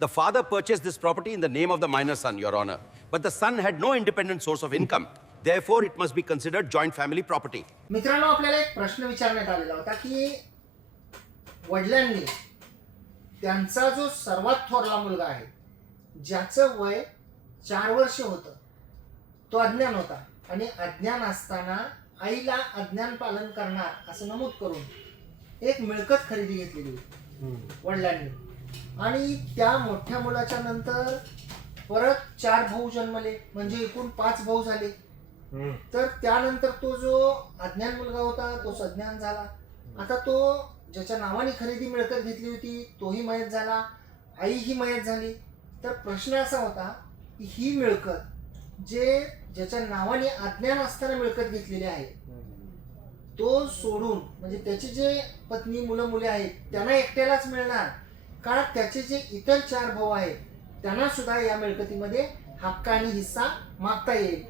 The father purchased this property in the name of the minor son, Your Honor. But the son had no independent source of income. Therefore, it must be considered joint family property. मित्रांनो, आपल्याला एक प्रश्न विचारण्यात आलेला होता की वडिलांनी त्यांचा जो सर्वात थोरला मुलगा आहे, ज्याचं वय 4 वर्ष होतं, तो अज्ञान होता आणि अज्ञान असताना आईला अज्ञान पालन करणार असं नमूद करून एक मिळकत खरेदी घेतलेली होती वडिलांनी. आणि त्या मोठ्या मुलाच्या नंतर परत 4 भाऊ जन्मले, म्हणजे एकूण 5 भाऊ झाले. तर त्यानंतर तो जो अज्ञान मुलगा होता तो सज्ञान झाला. आता तो ज्याच्या नावाने खरेदी मिळकत घेतली होती तोही मयत झाला, आई ही मयत झाली. तर प्रश्न असा होता की ही मिळकत ज्याच्या नावाने अज्ञान असताना मिळकत घेतलेली आहे तो सोडून, म्हणजे त्याचे जे पत्नी मुलं मुले आहेत त्यांना एकट्यालाच मिळणार का त्याचे जे इतर 4 भाऊ आहेत त्यांना सुद्धा या मिळकतीमध्ये हक्क आणि हिस्सा मागता येईल.